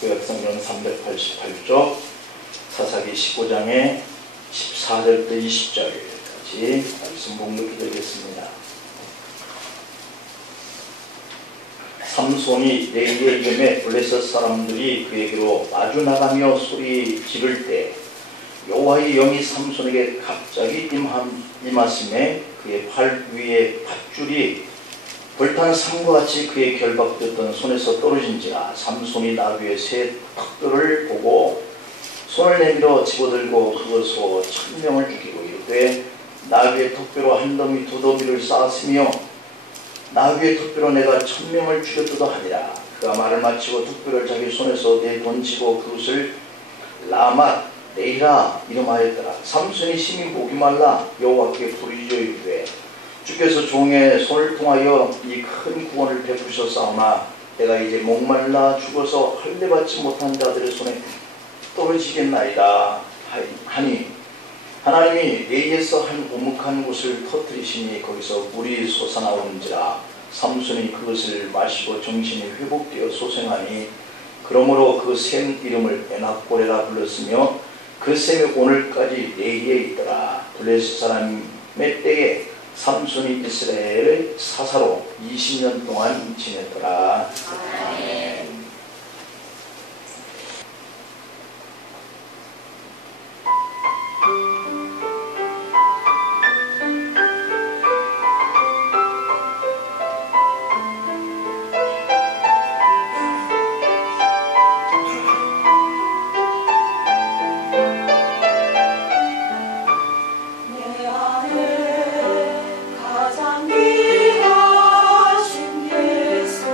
구약성경 388쪽 사사기 15장의 14절부터 20절까지 말씀 봉독해드리겠습니다. 삼손이 레위의 이름에 블레셋 사람들이 그에게로 마주 나가며 소리 지를 때 여호와의 영이 삼손에게 갑자기 임하심에 그의 팔 위에 밧줄이 불타는 상과 같이 그의 결박되었던 손에서 떨어진지라. 삼손이 나귀의 새 턱뼈를 보고 손을 내밀어 집어들고 그것으로 1000명을 죽이고 이르되 나귀의 턱뼈로 한 더미 두 더미를 쌓았으며 나귀의 턱뼈로 내가 1000명을 죽였도다 하니라. 그가 말을 마치고 턱뼈를 자기 손에서 내던지고 그것을 라맛 네이라 이름하였더라. 삼손이 심히 목이 말라 여호와께 부르짖어 이르되 주께서 종의 손을 통하여 이 큰 구원을 베푸셨사오나 내가 이제 목말라 죽어서 할례받지 못한 자들의 손에 떨어지겠나이다 하니 하나님이 레이에서 한 오목한 곳을 터뜨리시니 거기서 물이 솟아나오는지라. 삼손이 그것을 마시고 정신이 회복되어 소생하니 그러므로 그 샘 이름을 에낙고레라 불렀으며 그 샘이 오늘까지 레이에 있더라. 블레셋 사람의 때에 삼손이 이스라엘의 사사로 20년 동안 지냈더라. 아멘. 가장 귀하신 예수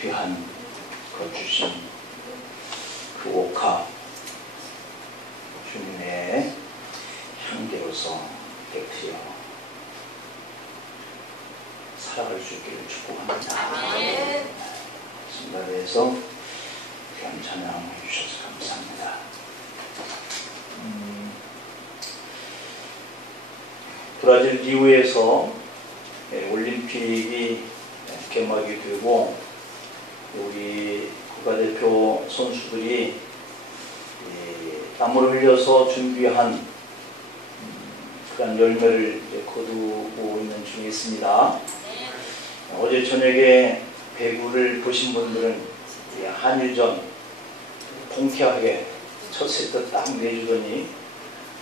귀한 거주신 그 옥합 주님의 향기로서 곁이어 살아갈 수 있기를 축복합니다. 신발에서 귀한 찬양해 주셔서 감사합니다. 브라질 리우에서 올림픽이 개막이 되고 우리 국가대표 선수들이 땀을 흘려서 준비한 그런 열매를 거두고 있는 중에 있습니다. 어제 저녁에 배구를 보신 분들은 한일전 통쾌하게 첫 세트 딱 내주더니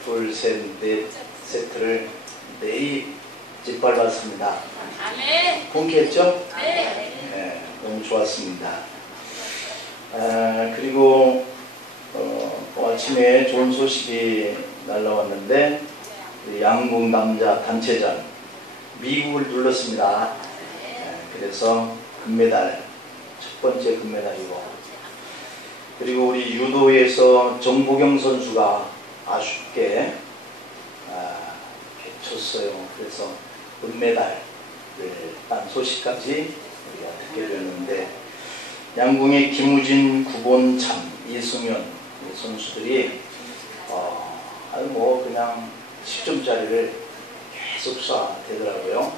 둘, 셋, 넷 세트를 내이 짓밟았습니다. 통쾌했죠? 네, 너무 좋았습니다. 그리고 아침에 좋은 소식이 날라왔는데 양궁 남자 단체전 미국을 눌렀습니다. 그래서 금메달, 첫 번째 금메달이고, 그리고 우리 유도에서 정보경 선수가 아쉽게 졌어요. 그래서 은메달을 딴 소식까지 우리가 듣게 되었는데, 양궁의 김우진, 구본참, 이승현 선수들이 그냥 10점짜리를 계속 쏴대더라고요.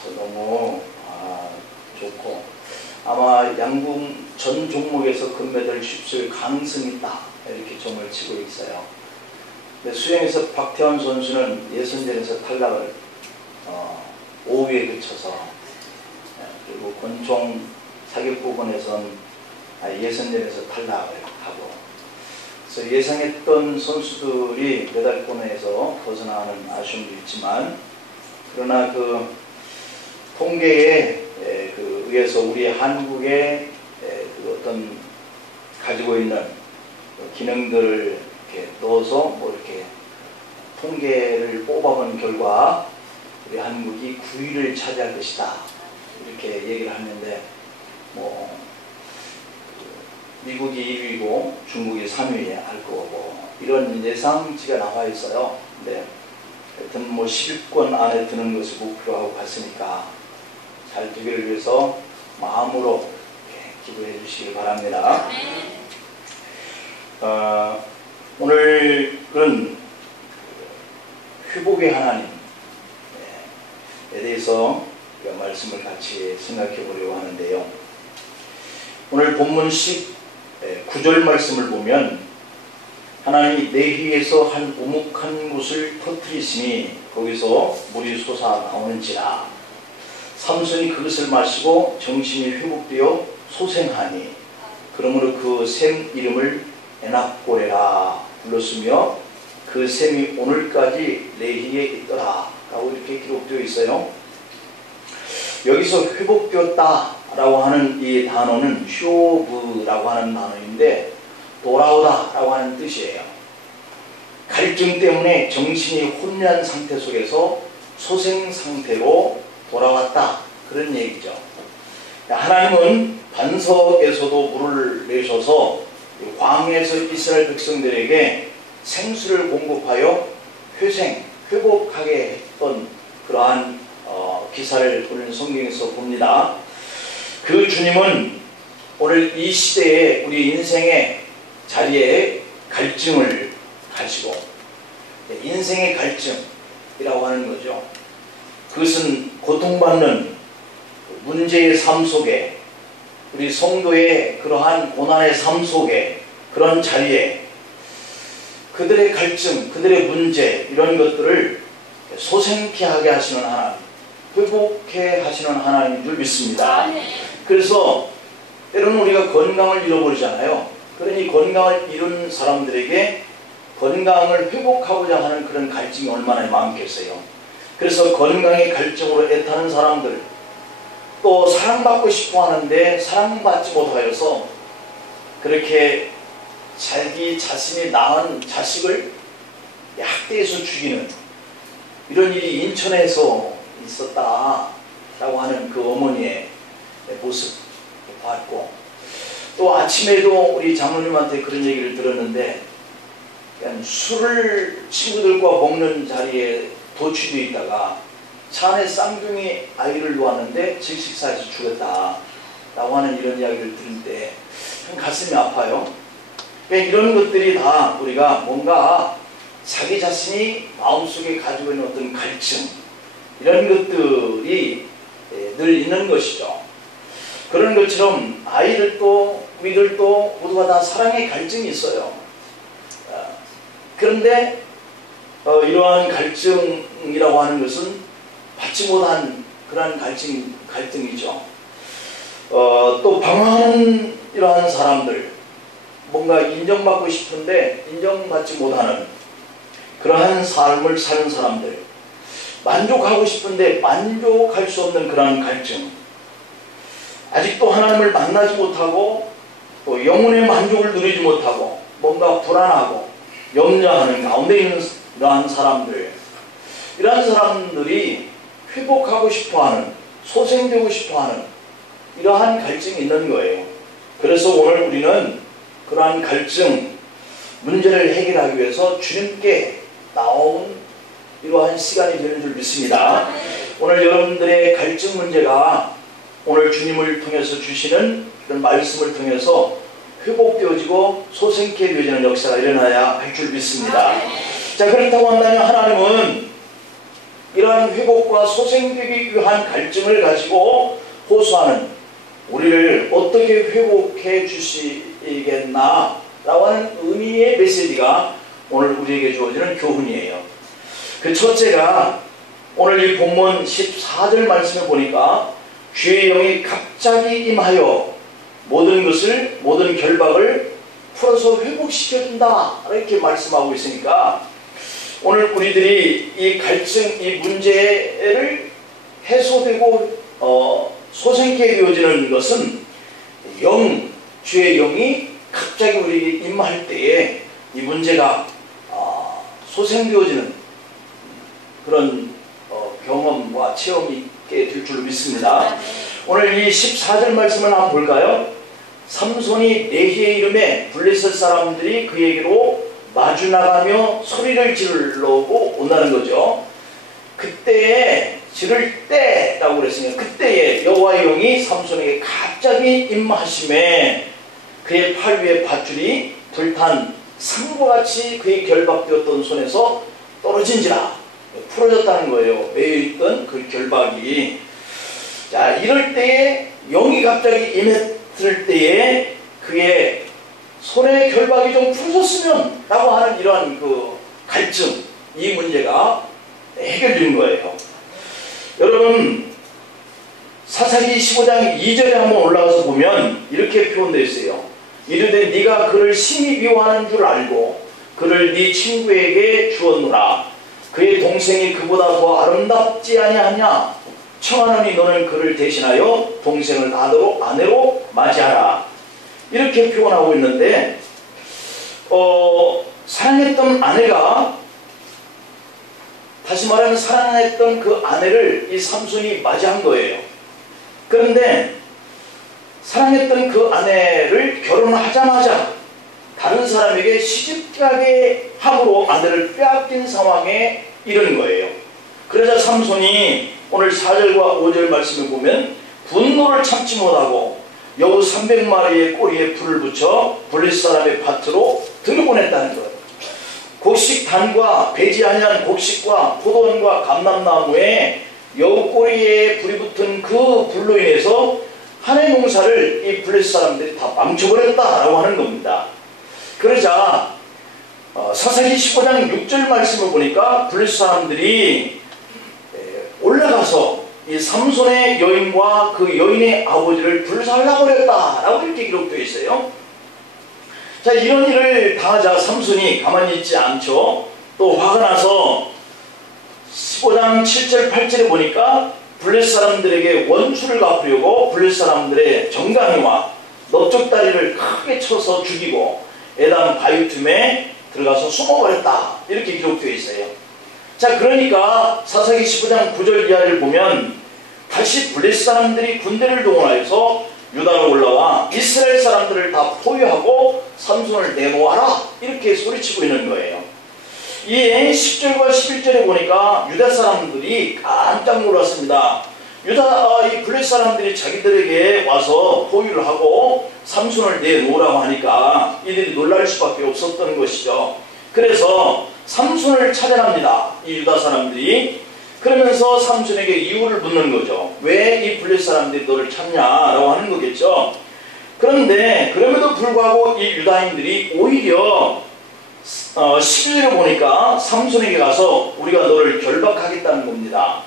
그래서 너무 좋고, 아마 양궁 전 종목에서 금메달 휩쓸 가능성이 있다 이렇게 점을 치고 있어요. 근데 수영에서 박태환 선수는 예선전에서 탈락을 5위에 그쳐서, 그리고 권총 사격 부분에선 예선전에서 탈락을 하고, 그래서 예상했던 선수들이 메달권에서 벗어나는 아쉬움도 있지만, 그러나 그 통계에 의해서 우리 한국의 그 어떤 가지고 있는 기능들을 이렇게 넣어서 이렇게 통계를 뽑아본 결과 우리 한국이 9위를 차지할 것이다 이렇게 얘기를 하는데, 미국이 1위고 중국이 3위에 할 거고 이런 예상치가 나와 있어요. 근데 하여튼 10위권 안에 드는 것을 목표로 하고 갔으니까 잘 되기를 위해서 마음으로 기도해 주시기 바랍니다. 오늘은 회복의 하나님에 대해서 말씀을 같이 생각해 보려고 하는데요. 오늘 본문 19절 말씀을 보면, 하나님이 내휘에서 한 우묵한 곳을 터뜨리시니 거기서 물이 솟아 나오는지라. 삼손이 그것을 마시고 정신이 회복되어 소생하니 그러므로 그 샘 이름을 에낙고레라 불렀으며 그 샘이 오늘까지 레히에 있더라 라고 이렇게 기록되어 있어요. 여기서 회복되었다 라고 하는 이 단어는 쇼브라고 하는 단어인데 돌아오다 라고 하는 뜻이에요. 갈증 때문에 정신이 혼미한 상태 속에서 소생 상태로 돌아왔다, 그런 얘기죠. 하나님은 반석에서도 물을 내셔서 광야에서 이스라엘 백성들에게 생수를 공급하여 회복하게 했던 그러한 기사를 우리는 성경에서 봅니다. 그 주님은 오늘 이 시대에 우리 인생의 자리에 갈증을 가지고, 인생의 갈증이라고 하는 거죠. 그것은 고통받는 문제의 삶 속에, 우리 성도의 그러한 고난의 삶 속에, 그런 자리에 그들의 갈증, 그들의 문제, 이런 것들을 소생케 하게 하시는 하나님, 회복케 하시는 하나님인 줄 믿습니다. 그래서 때로는 우리가 건강을 잃어버리잖아요. 그러니 건강을 잃은 사람들에게 건강을 회복하고자 하는 그런 갈증이 얼마나 많겠어요. 그래서 건강의 갈증으로 애타는 사람들, 또 사랑받고 싶어 하는데 사랑받지 못하여서 그렇게 자기 자신이 낳은 자식을 학대해서 죽이는 이런 일이 인천에서 있었다라고 하는 그 어머니의 모습 봤고, 또 아침에도 우리 장로님한테 그런 얘기를 들었는데, 그냥 술을 친구들과 먹는 자리에 도취되어 있다가 차 안에 쌍둥이 아이를 놓았는데 질식사해서 죽었다 라고 하는 이런 이야기를 들을 때 참 가슴이 아파요. 그러니까 이런 것들이 다 우리가 뭔가 자기 자신이 마음속에 가지고 있는 어떤 갈증, 이런 것들이 늘 있는 것이죠. 그런 것처럼 아이들도 우리들도 모두가 다 사랑의 갈증이 있어요. 그런데 이러한 갈증이라고 하는 것은 받지 못한 그러한 갈등이죠. 또 방황하는 이러한 사람들, 뭔가 인정받고 싶은데 인정받지 못하는 그러한 삶을 사는 사람들, 만족하고 싶은데 만족할 수 없는 그러한 갈증, 아직도 하나님을 만나지 못하고 또 영혼의 만족을 누리지 못하고 뭔가 불안하고 염려하는 가운데 있는 이러한 사람들, 이러한 사람들이 회복하고 싶어하는, 소생되고 싶어하는 이러한 갈증이 있는 거예요. 그래서 오늘 우리는 그러한 갈증 문제를 해결하기 위해서 주님께 나온 이러한 시간이 되는 줄 믿습니다. 오늘 여러분들의 갈증 문제가 오늘 주님을 통해서 주시는 그런 말씀을 통해서 회복되어지고 소생케 되어지는 역사가 일어나야 할 줄 믿습니다. 자, 그렇다고 한다면 하나님은 이러한 회복과 소생되기 위한 갈증을 가지고 호소하는 우리를 어떻게 회복해 주시겠나 라고 하는 의미의 메시지가 오늘 우리에게 주어지는 교훈이에요. 그 첫째가 오늘 이 본문 14절 말씀에 보니까 주의 영이 갑자기 임하여 모든 결박을 풀어서 회복시켜준다 이렇게 말씀하고 있으니까, 오늘 우리들이 이 갈증, 이 문제를 해소되고 소생케 되어지는 것은 주의 영이 갑자기 우리에게 임할 때에 이 문제가 소생되어지는 그런 경험과 체험이 있게 될 줄로 믿습니다. 오늘 이 14절 말씀을 한번 볼까요? 삼손이 레히의 이름에 블레셋 사람들이 그에게로 마주 나가며 소리를 지르려고 온다는 거죠. 그때에 지를 때라고 그랬으니까 그때에 여호와의 영이 삼손에게 갑자기 임하심에 그의 팔 위에 밧줄이 불탄 상과 같이 그의 결박되었던 손에서 떨어진지라, 풀어졌다는 거예요. 매여있던 그 결박이. 자, 이럴 때에 영이 갑자기 임했을 때에 그의 손의 결박이 좀 풀어졌으면 라고 하는 이러한 그 갈증, 이 문제가 해결된 거예요. 여러분, 사사기 15장 2절에 한번 올라가서 보면 이렇게 표현되어 있어요. 이르되 네가 그를 심히 미워하는 줄 알고 그를 네 친구에게 주었노라. 그의 동생이 그보다 더 아름답지 아니하냐? 청하노니 너는 그를 대신하여 동생을 아내로 맞이하라. 이렇게 표현하고 있는데, 사랑했던 아내가, 다시 말하면 사랑했던 그 아내를 이 삼손이 맞이한 거예요. 그런데 사랑했던 그 아내를 결혼하자마자 다른 사람에게 시집가게 함으로 아내를 빼앗긴 상황에 이른 거예요. 그러자 삼손이 오늘 4절과 5절 말씀을 보면 분노를 참지 못하고 여우 300마리의 꼬리에 불을 붙여 블레셋 사람의 밭으로 들여보냈다는 거예요. 곡식단과 배지 아니한 곡식과 포도원과 감람나무에 여우 꼬리에 불이 붙은 그 불로 인해서 한해 농사를 이 블레셋 사람들이 다 망쳐버렸다라고 하는 겁니다. 그러자 사사기 15장 6절 말씀을 보니까 블레셋 사람들이 올라가서 이 삼손의 여인과 그 여인의 아버지를 불살라버렸다라고 이렇게 기록되어 있어요. 자, 이런 일을 당하자 삼손이 가만히 있지 않죠. 또 화가 나서 15장 7절 8절에 보니까 블레셋 사람들에게 원수를 갚으려고 블레셋 사람들의 정강이와 넓적다리를 크게 쳐서 죽이고 에단 바위 틈에 들어가서 숨어버렸다 이렇게 기록되어 있어요. 자, 그러니까 사사기 15장 9절 이하를 보면 다시 블레셋 사람들이 군대를 동원하여서 유다로 올라와 삼손을 내놓아라 이렇게 소리치고 있는 거예요. 이 10절과 11절에 보니까 유다 사람들이 깜짝 놀랐습니다. 이 블레셋 사람들이 자기들에게 와서 포위를 하고 삼손을 내놓으라고 하니까 이들이 놀랄 수밖에 없었던 것이죠. 그래서 삼손을 찾아갑니다. 이 유다 사람들이. 그러면서 삼손에게 이유를 묻는 거죠. 왜 이 블레셋 사람들이 너를 찾냐라고 하는 거겠죠. 그런데 그럼에도 불구하고 이 유다인들이 오히려 11절에 보니까 삼손에게 가서 우리가 너를 결박하겠다는 겁니다.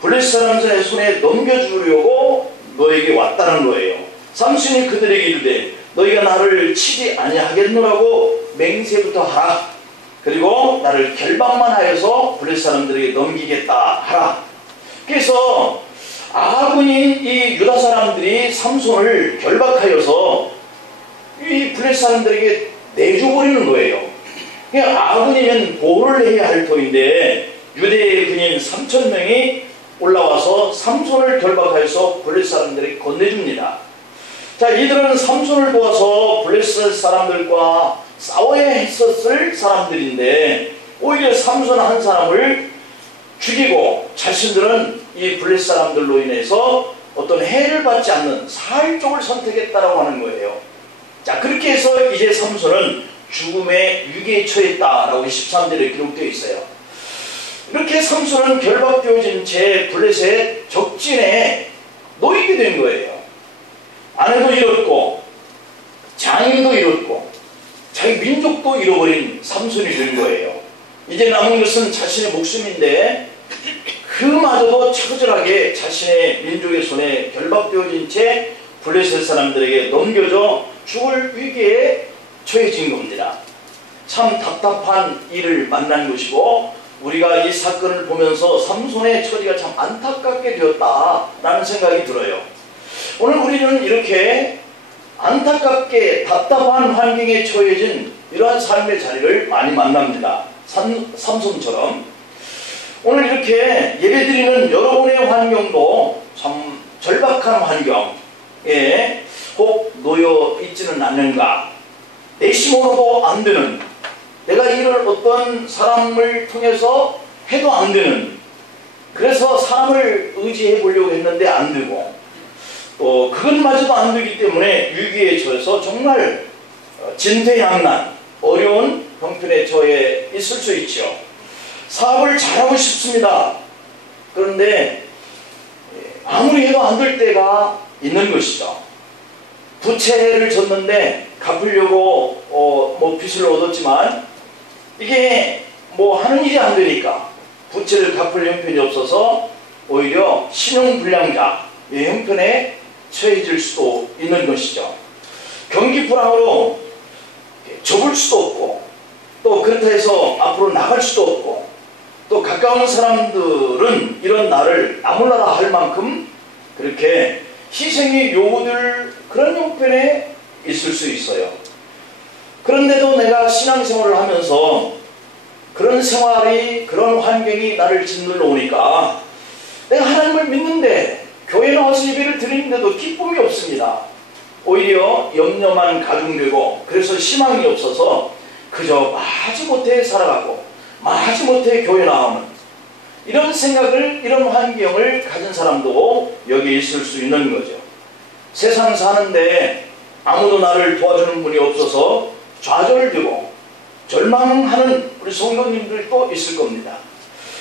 블레셋 사람들의 손에 넘겨주려고 너에게 왔다는 거예요. 삼손이 그들에게 이르되 너희가 나를 치지 아니하겠노라고 맹세부터 하라. 그리고 나를 결박만 하여서 블레셋 사람들에게 넘기겠다 하라. 그래서 아군인 이 유다 사람들이 삼손을 결박하여서 이 블레셋 사람들에게 내줘버리는 거예요. 아군이면 보호를 해야 할 터인데 유대의 군인 3,000명이 올라와서 삼손을 결박하여서 블레셋 사람들에게 건네줍니다. 자, 이들은 삼손을 도와서 블레셋 사람들과 싸워야 했었을 사람들인데 오히려 삼손 한 사람을 죽이고 자신들은 이 블레셋 사람들로 인해서 어떤 해를 받지 않는 살 쪽을 선택했다라고 하는 거예요. 자, 그렇게 해서 이제 삼손은 죽음의 위기에 처했다라고 13절에 기록되어 있어요. 이렇게 삼손은 결박되어진 채 블레셋 적진에 놓이게 된 거예요. 아내도 잃었고 장인도 잃었고 자기 민족도 잃어버린 삼손이 된 거예요. 이제 남은 것은 자신의 목숨인데 그마저도 처절하게 자신의 민족의 손에 결박되어진 채 블레셋 사람들에게 넘겨져 죽을 위기에 처해진 겁니다. 참 답답한 일을 만난 것이고 우리가 이 사건을 보면서 삼손의 처지가 참 안타깝게 되었다라는 생각이 들어요. 오늘 우리는 이렇게 안타깝게 답답한 환경에 처해진 이러한 삶의 자리를 많이 만납니다. 삼손처럼. 오늘 이렇게 예배드리는 여러분의 환경도 참 절박한 환경에 혹 놓여 있지는 않는가. 내 힘으로도 안 되는, 내가 이를 어떤 사람을 통해서 해도 안 되는, 그래서 사람을 의지해 보려고 했는데 안 되고 그것마저도 안 되기 때문에 위기에 처해서 정말 진퇴양난, 어려운 형편에 처해 있을 수 있죠. 사업을 잘하고 싶습니다. 그런데 아무리 해도 안 될 때가 있는 것이죠. 부채를 졌는데 갚으려고 빚을 얻었지만 이게 하는 일이 안 되니까 부채를 갚을 형편이 없어서 오히려 신용불량자의 형편에 처해질 수도 있는 것이죠. 경기 불황으로 접을 수도 없고 또 그렇다 해서 앞으로 나갈 수도 없고 또 가까운 사람들은 이런 나를 나몰라라 할 만큼 그렇게 희생이 요구될 그런 형편에 있을 수 있어요. 그런데도 내가 신앙생활을 하면서 그런 생활이, 그런 환경이 나를 짓눌러 오니까 내가 하나님을 믿는데 교회 나와서 예배를 드리는데도 기쁨이 없습니다. 오히려 염려만 가중되고 그래서 희망이 없어서 그저 마지못해 살아가고 마지못해 교회 나오는 이런 생각을, 이런 환경을 가진 사람도 여기 있을 수 있는 거죠. 세상 사는데 아무도 나를 도와주는 분이 없어서 좌절되고 절망하는 우리 성도님들도 있을 겁니다.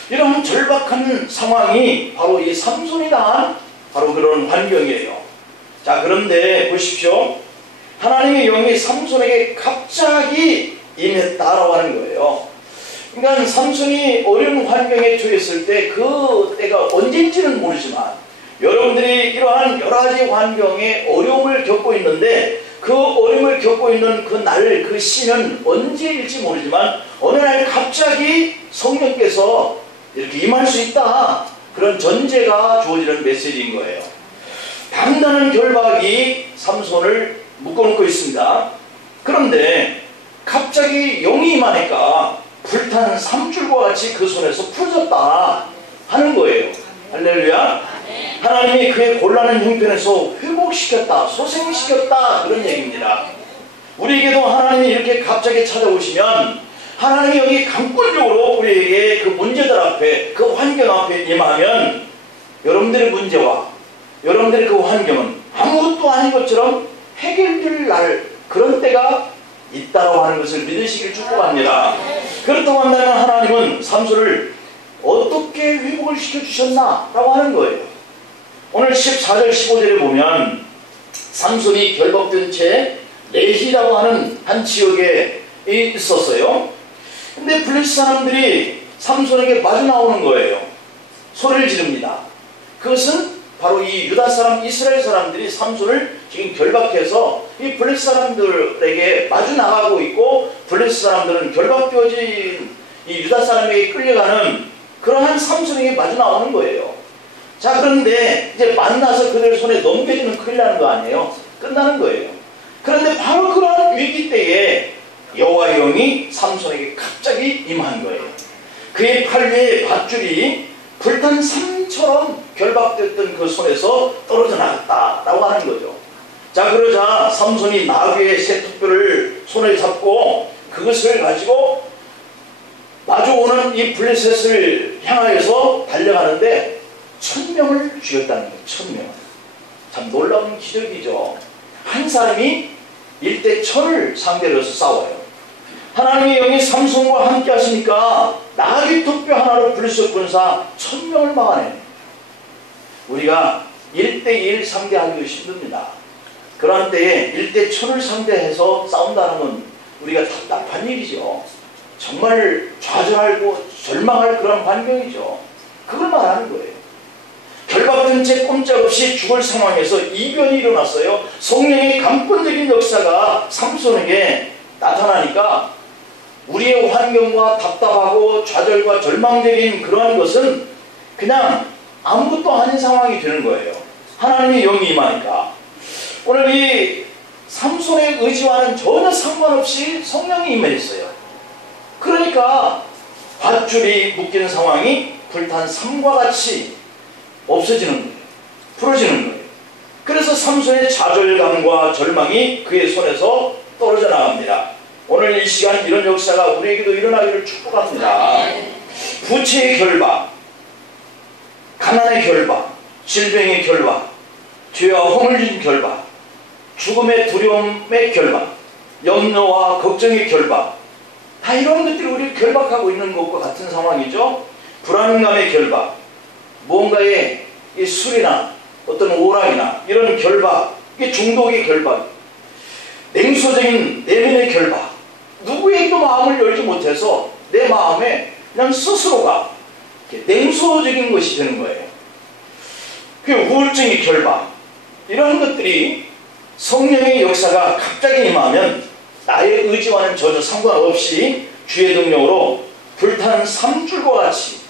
이런 절박한 상황이 바로 이 삼손이 당한 바로 그런 환경이에요. 자, 그런데 보십시오. 하나님의 영이 삼손에게 갑자기 임했다라고 하는 거예요. 그러니까 삼손이 어려운 환경에 처했을 때 그 때가 언제인지는 모르지만 여러분들이 이러한 여러 가지 환경에 어려움을 겪고 있는데 그 어려움을 겪고 있는 그 날, 그 시는 언제일지 모르지만 어느 날 갑자기 성령께서 이렇게 임할 수 있다. 그런 전제가 주어지는 메시지인 거예요. 단단한 결박이 삼손을 묶어놓고 있습니다. 그런데 갑자기 영이 임하니까 불탄 삼줄과 같이 그 손에서 풀어졌다 하는 거예요. 할렐루야. 하나님이 그의 곤란한 형편에서 회복시켰다, 소생시켰다, 그런 얘기입니다. 우리에게도 하나님이 이렇게 갑자기 찾아오시면 하나님이 여기 강권적으로 우리에게 그 문제들 앞에, 그 환경 앞에 임하면 여러분들의 문제와 여러분들의 그 환경은 아무것도 아닌 것처럼 해결될 날, 그런 때가 있다고 하는 것을 믿으시길 축복합니다. 그렇다고 한다면 하나님은 삼손을 어떻게 회복을 시켜주셨나? 라고 하는 거예요. 오늘 14절 15절에 보면 삼손이 결박된 채 레히라고 하는 한 지역에 있었어요. 근데 블레셋 사람들이 삼손에게 마주 나오는 거예요. 소리를 지릅니다. 그것은 바로 이 유다 사람, 이스라엘 사람들이 삼손을 지금 결박해서 이 블레셋 사람들에게 마주 나가고 있고, 블레셋 사람들은 결박되어진 이 유다 사람에게 끌려가는 그러한 삼손에게 마주 나오는 거예요. 자, 그런데 이제 만나서 그들 손에 넘겨주면 큰일 나는 거 아니에요? 끝나는 거예요. 그런데 바로 그러한 위기 때에 여호와의 영이 삼손에게 갑자기 임한 거예요. 그의 팔 위에 밧줄이 불탄 삼처럼 결박됐던 그 손에서 떨어져 나갔다라고 하는 거죠. 자, 그러자 삼손이 나귀의 새 턱뼈를 손에 잡고 그것을 가지고 마주오는 이 블레셋을 향하여서 달려가는데 1000명을 죽였다는 거예요. 1000명을. 참 놀라운 기적이죠. 한 사람이 1대 1000을 상대로 해서 싸워요. 하나님의 영이 삼손과 함께 하시니까 나귀 턱뼈 하나로 블레셋 군사 1000명을 막아내요. 우리가 1대1 상대하기도 힘듭니다. 그런 때에 1대 1000을 상대해서 싸운다는 건 우리가 답답한 일이죠. 정말 좌절하고 절망할 그런 환경이죠. 그걸 말하는 거예요. 결박된 채 꼼짝없이 죽을 상황에서 이변이 일어났어요. 성령의 강권적인 역사가 삼손에게 나타나니까 우리의 환경과 답답하고 좌절과 절망적인 그러한 것은 그냥 아무것도 아닌 상황이 되는 거예요. 하나님의 영이 임하니까. 오늘 이 삼손의 의지와는 전혀 상관없이 성령이 임했어요. 그러니까 밧줄이 묶이는 상황이 불탄 삼과 같이 없어지는 거예요. 풀어지는 거예요. 그래서 삼손의 좌절감과 절망이 그의 손에서 떨어져 나갑니다. 오늘 이 시간 이런 역사가 우리에게도 일어나기를 축복합니다. 부채의 결박, 가난의 결박, 질병의 결박, 죄와 허물진 결박, 죽음의 두려움의 결박, 염려와 걱정의 결박, 다 이런 것들이 우리를 결박하고 있는 것과 같은 상황이죠. 불안감의 결박, 뭔가의 이 술이나 어떤 오락이나 이런 결박, 이게 중독의 결박, 냉소적인 내면의 결박, 누구에게도 마음을 열지 못해서 내 마음에 그냥 스스로가 냉소적인 것이 되는 거예요. 그 우울증의 결박, 이러한 것들이 성령의 역사가 갑자기 임하면 나의 의지와는 전혀 상관없이 주의 능력으로 불탄 삼줄과 같이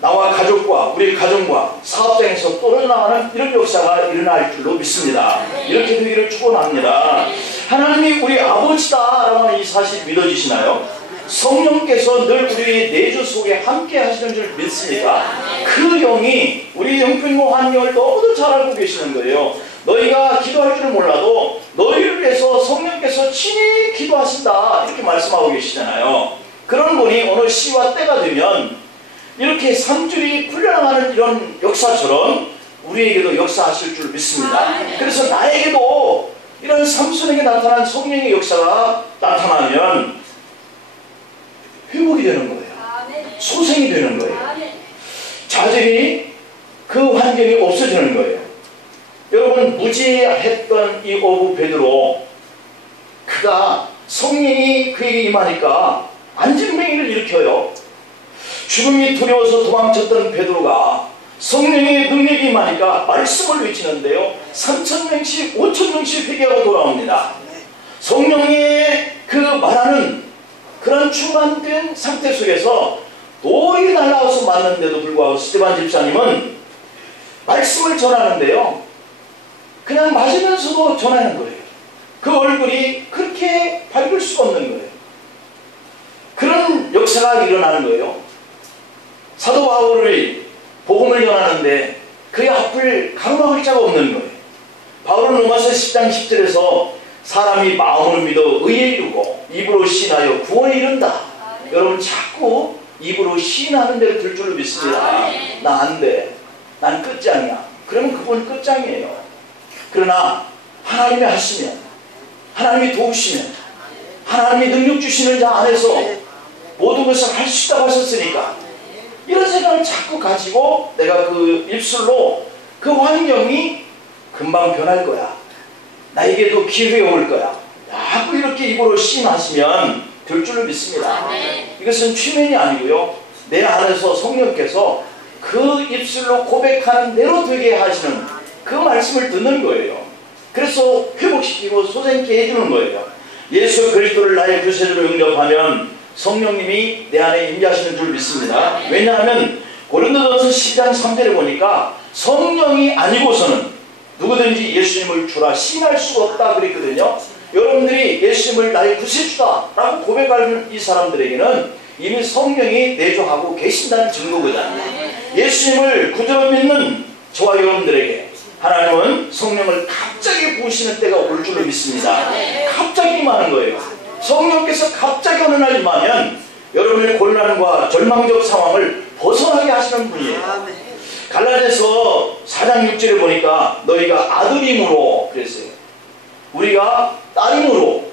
나와 가족과 우리 가정과 사업장에서 떨어져나가는 이런 역사가 일어날 줄로 믿습니다. 이렇게 되기를 축원합니다. 하나님이 우리 아버지다라고 하는 이 사실 믿어지시나요? 성령께서 늘 우리의 내주 속에 함께 하시는 줄 믿습니까? 그 영이 우리 영적인 환경을 너무도 잘 알고 계시는 거예요. 너희가 기도할 줄은 몰라도 너희를 위해서 성령께서 친히 기도하신다, 이렇게 말씀하고 계시잖아요. 그런 분이 어느 시와 때가 되면 이렇게 삼줄이 풀려나가는 이런 역사처럼 우리에게도 역사하실 줄 믿습니다. 그래서 나에게도 이런 삼손에게 나타난 성령의 역사가 나타나면 회복이 되는 거예요. 소생이 되는 거예요. 좌절이 그 환경이 없어지는 거예요. 여러분, 무지했던 이 어부 베드로, 그가 성령이 그에게 임하니까 안진뱅이를 일으켜요. 죽음이 두려워서 도망쳤던 베드로가 성령의 능력이 임하니까 말씀을 외치는데요, 3000명씩 5000명씩 회개하고 돌아옵니다. 성령의 그 말하는 그런 충만된 상태 속에서 돌이 날라와서 맞는데도 불구하고 스데반 집사님은 말씀을 전하는데요, 그냥 맞으면서도 전하는 거예요. 그 얼굴이 그렇게 밝을 수가 없는 거예요. 그런 역사가 일어나는 거예요. 사도 바울이 복음을 전하는데 그의 앞을 가로막을 자가 없는 거예요. 바울은 로마서 10장 10절에서 사람이 마음으로 믿어 의에 이르고 입으로 시인하여 구원에 이른다. 여러분 자꾸 입으로 시인하는 대로 될 줄로 믿습니다. 나 안 돼. 난 끝장이야. 그러면 그건 끝장이에요. 그러나 하나님이 하시면, 하나님이 도우시면, 하나님이 능력 주시는 자 안에서 모든 것을 할 수 있다고 하셨으니까 이런 생각을 자꾸 가지고 내가 그 입술로 그 환경이 금방 변할 거야. 나에게도 기회가 올 거야. 자꾸 이렇게 입으로 시인하시면 될 줄로 믿습니다. 이것은 취면이 아니고요. 내 안에서 성령께서 그 입술로 고백하는 대로 되게 하시는 그 말씀을 듣는 거예요. 그래서 회복시키고 소생케 해주는 거예요. 예수 그리스도를 나의 구세주로 영접하면 성령님이 내 안에 임재하시는 줄 믿습니다. 왜냐하면 고린도전서 12장 3절에 보니까 성령이 아니고서는 누구든지 예수님을 주라 시인할 수가 없다 그랬거든요. 여러분들이 예수님을 나의 구세주다 라고 고백하는 이 사람들에게는 이미 성령이 내주하고 계신다는 증거거든요. 예수님을 구주로 믿는 저와 여러분들에게 하나님은 성령을 갑자기 부으시는 때가 올 줄로 믿습니다. 갑자기 임하는 거예요. 성령께서 갑자기 어느 날 임하면 여러분의 곤란과 절망적 상황을 벗어나게 하시는 분이에요. 갈라디아서 4장 6절에 보니까 너희가 아들임으로 그랬어요. 우리가 딸임으로.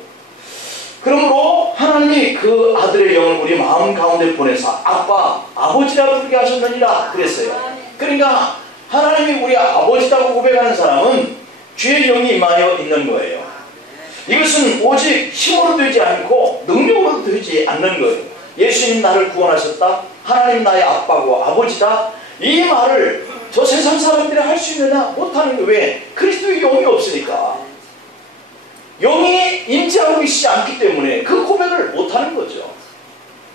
그러므로 하나님이 그 아들의 영을 우리 마음 가운데 보내사 아빠, 아버지라 부르게 하셨느니라 그랬어요. 그러니까 하나님이 우리 아버지라고 고백하는 사람은 주의 영이 임하여 있는 거예요. 이것은 오직 힘으로 되지 않고 능력으로 되지 않는 거예요. 예수님 나를 구원하셨다. 하나님 나의 아빠고 아버지다. 이 말을 저 세상 사람들이 할 수 있느냐? 못하는 게 왜? 그리스도의 영이 없으니까. 영이 임재하고 계시지 않기 때문에 그 고백을 못하는 거죠.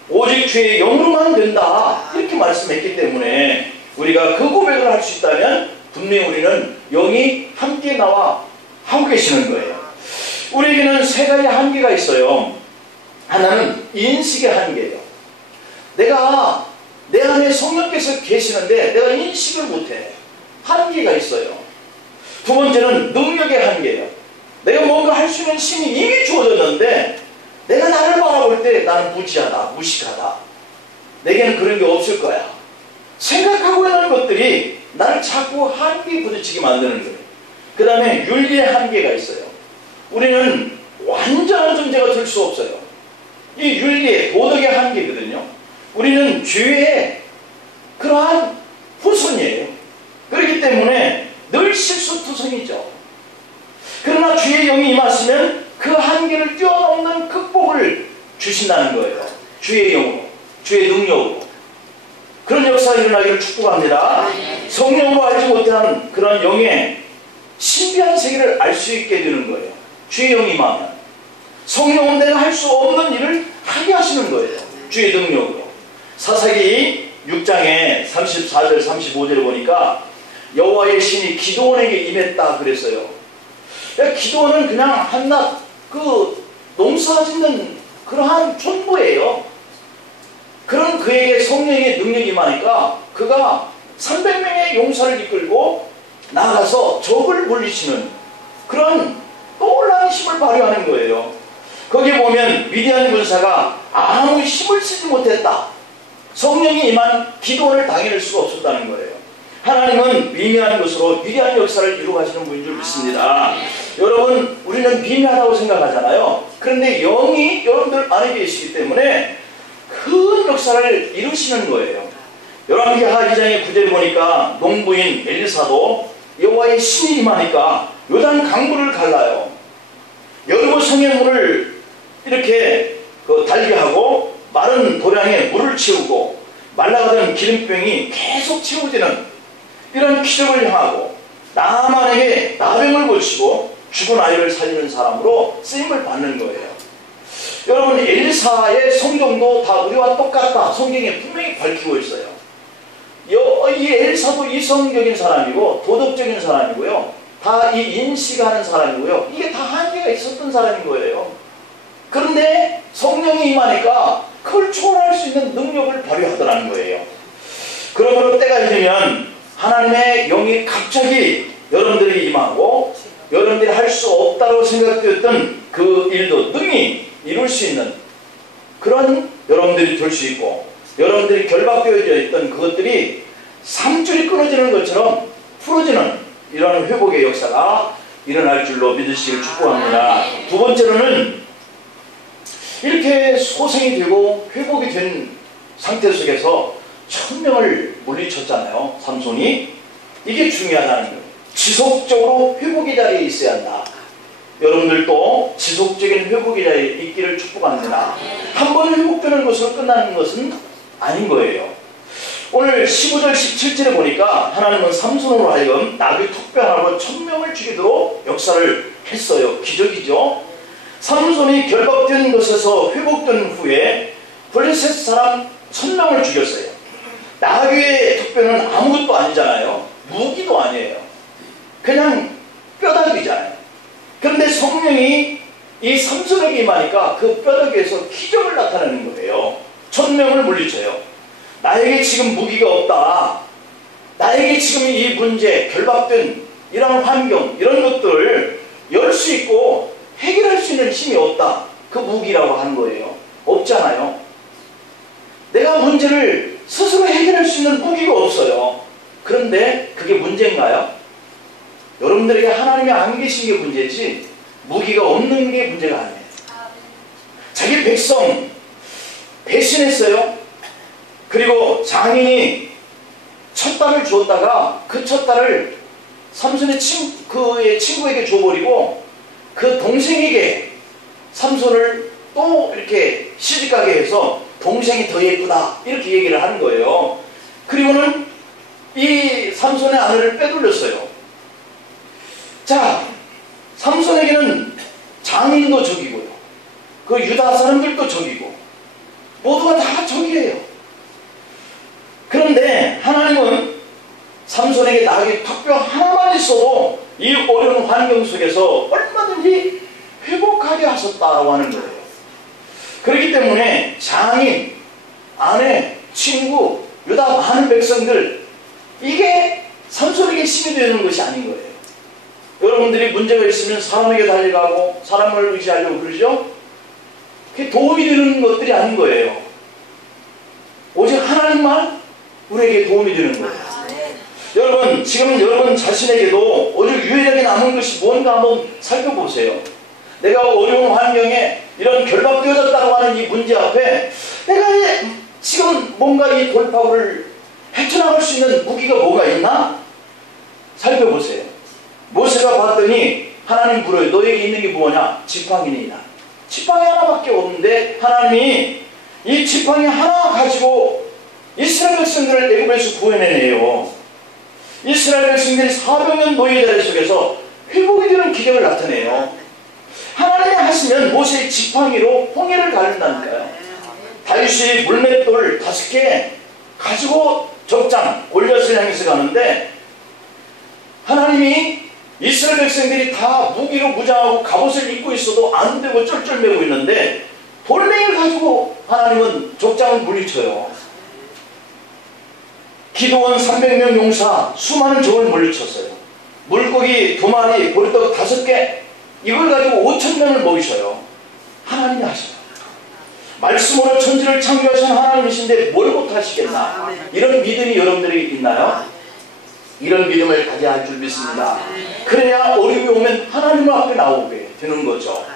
오직 주의 영으로만 된다 이렇게 말씀했기 때문에 우리가 그 고백을 할 수 있다면 분명히 우리는 영이 함께 나와 하고 계시는 거예요. 우리에게는 세 가지 한계가 있어요. 하나는 인식의 한계예요. 내가 내 안에 성령께서 계시는데 내가 인식을 못해. 한계가 있어요. 두 번째는 능력의 한계예요. 내가 뭔가 할 수 있는 힘이 이미 주어졌는데 내가 나를 바라볼 때 나는 무지하다, 무식하다. 내게는 그런 게 없을 거야. 생각하고 있는 것들이 나를 자꾸 한계에 부딪히게 만드는 거예요. 그 다음에 윤리의 한계가 있어요. 우리는 완전한 존재가 될 수 없어요. 이 윤리의 도덕의 한계거든요. 우리는 죄의 그러한 후손이에요. 그렇기 때문에 늘 실수투성이죠. 그러나 주의 영이 임하시면 그 한계를 뛰어넘는 극복을 주신다는 거예요. 주의 영으로, 주의 능력으로. 그런 역사가 일어나기를 축복합니다. 성령으로 알지 못하는 그런 영의 신비한 세계를 알 수 있게 되는 거예요. 주의 영이 임하면 성령은 내가 할 수 없는 일을 하게 하시는 거예요. 주의 능력으로. 사사기 6장에 34절 35절을 보니까 여호와의 신이 기드온에게 임했다 그랬어요. 기드온은 그냥 한낱 그 농사 짓는 그러한 촌부예요. 그런 그에게 성령의 능력이 임하니까 그가 300명의 용사를 이끌고 나가서 적을 물리치는 그런 놀라운 힘을 발휘하는 거예요. 거기에 보면 미디안 군사가 아무 힘을 쓰지 못했다. 성령이 임한 기드온을 당해낼 수가 없었다는 거예요. 하나님은 미미한 것으로 위대한 역사를 이루어가시는 분인 줄 믿습니다. 여러분, 우리는 미미하다고 생각하잖아요. 그런데 영이 여러분들 안에 계시기 때문에 큰 역사를 이루시는 거예요. 열왕기하 2장의 9절을 보니까 농부인 엘리사도 여호와의 신이 임하니까 요단 강물을 갈라요. 여리고 성의 물을 이렇게 달게 하고 마른 도량에 물을 채우고 말라가던 기름병이 계속 채워지는 이런 기적을 향하고 나만에게 나병을 고치고 죽은 아이를 살리는 사람으로 쓰임을 받는 거예요. 여러분, 엘리사의 성경도 다 우리와 똑같다. 성경에 분명히 밝히고 있어요. 이 엘리사도 이성적인 사람이고 도덕적인 사람이고요. 다 이 인식하는 사람이고요. 이게 다 한계가 있었던 사람인 거예요. 그런데 성령이 임하니까 그걸 초월할 수 있는 능력을 발휘하더라는 거예요. 그러므로 때가 되면 하나님의 영이 갑자기 여러분들에게 임하고 여러분들이 할 수 없다고 생각되었던 그 일도 능히 이룰 수 있는 그런 여러분들이 될 수 있고, 여러분들이 결박되어져 있던 그것들이 삼줄이 끊어지는 것처럼 풀어지는 이런 회복의 역사가 일어날 줄로 믿으시길 축복합니다. 두 번째로는 이렇게 소생이 되고 회복이 된 상태 속에서 1000명을 물리쳤잖아요, 삼손이. 이게 중요하다는 거예요. 지속적으로 회복의 자리에 있어야 한다. 여러분들도 지속적인 회복의 자리에 있기를 축복합니다. 한 번 회복되는 것으로 끝나는 것은 아닌 거예요. 오늘 15절 17절에 보니까 하나님은 삼손으로 하여금 나귀 특별하고 1000명을 죽이도록 역사를 했어요. 기적이죠. 삼손이 결박된 것에서 회복된 후에 블레셋 사람 1000명을 죽였어요. 나귀의 특별은 아무것도 아니잖아요. 무기도 아니에요. 그냥 뼈다귀잖아요. 그런데 성령이 이 삼손에게 임하니까 그 뼈다귀에서 기적을 나타내는 거예요. 1000명을 물리쳐요. 나에게 지금 무기가 없다. 나에게 지금 이 문제, 결박된 이런 환경, 이런 것들을 열 수 있고 해결할 수 있는 힘이 없다. 그 무기라고 하는 거예요. 없잖아요. 내가 문제를 스스로 해결할 수 있는 무기가 없어요. 그런데 그게 문제인가요? 여러분들에게 하나님이 안 계신 게 문제지 무기가 없는 게 문제가 아니에요. 자기 백성 배신했어요. 그리고 장인이 첫 딸을 주었다가 그 첫 딸을 삼손의 그의 친구에게 줘버리고 그 동생에게 삼손을 또 이렇게 시집가게 해서 동생이 더 예쁘다 이렇게 얘기를 하는 거예요. 그리고는 이 삼손의 아내를 빼돌렸어요. 자, 삼손에게는 장인도 적이고요, 그 유다 사람들도 적이고 모두가 다 적이에요. 그런데 하나님은 삼손에게 나귀 턱뼈 하나만 있어도 이 어려운 환경 속에서 얼마든지 회복하게 하셨다고 하는 거예요. 그렇기 때문에 장인, 아내, 친구, 유다 많은 백성들, 이게 삼손에게 힘이 되는 것이 아닌 거예요. 여러분들이 문제가 있으면 사람에게 달려가고 사람을 의지하려고 그러죠? 그게 도움이 되는 것들이 아닌 거예요. 오직 하나님만 우리에게 도움이 되는 거예요. 여러분, 지금 여러분 자신에게도 오직 유일하게 남은 것이 뭔가 한번 살펴보세요. 내가 어려운 환경에 이런 결박되어졌다고 하는 이 문제 앞에 내가 지금 뭔가 이 돌파구를 헤쳐나갈 수 있는 무기가 뭐가 있나? 살펴보세요. 모세가 봤더니 하나님 물어요. 너에게 있는 게 뭐냐? 지팡이니이다. 지팡이 하나밖에 없는데 하나님이 이 지팡이 하나 가지고 이스라엘 백성들을 애굽에서 구해내네요. 이스라엘 백성들이 400년 노예 자리 속에서 회복이 되는 기적을 나타내요. 하나님이 하시면 모세의 지팡이로 홍해를 가른다니까요. 다윗이 물맷돌 5개 가지고 적장 골리앗을 향해서 가는데 하나님이 이스라엘 백성들이 다 무기로 무장하고 갑옷을 입고 있어도 안 되고 쩔쩔매고 있는데 돌멩이를 가지고 하나님은 적장을 물리쳐요. 기드온 300명 용사 수많은 적을 물리쳤어요. 물고기 2마리, 보리떡 5개, 이걸 가지고 5,000명을 모이셔요. 하나님이 하셔요. 말씀으로 천지를 창조하신 하나님이신데 뭘 못하시겠나? 이런 믿음이 여러분들이 있나요? 이런 믿음을 가져야 할 줄 믿습니다. 그래야 어려움이 오면 하나님 앞에 나오게 되는 거죠.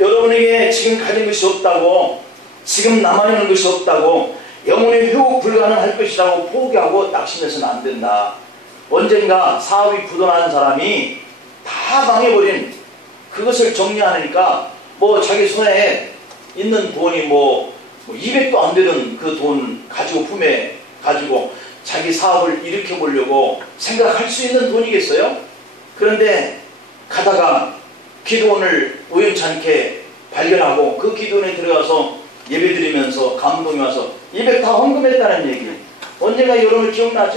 여러분에게 지금 가진 것이 없다고, 지금 남아있는 것이 없다고, 영혼의 회복 불가능할 것이라고 포기하고 낙심해서는 안 된다. 언젠가 사업이 부도난 사람이 다 망해버린 그것을 정리하니까 뭐 자기 손에 있는 돈이 뭐 200도 안 되던 그 돈 가지고 품에 가지고 자기 사업을 일으켜 보려고 생각할 수 있는 돈이겠어요? 그런데 가다가 기도원을 우연찮게 발견하고 그 기도원에 들어가서 예배드리면서 감동이 와서 200 다 헌금했다는 얘기, 언제가 여러분 기억나죠?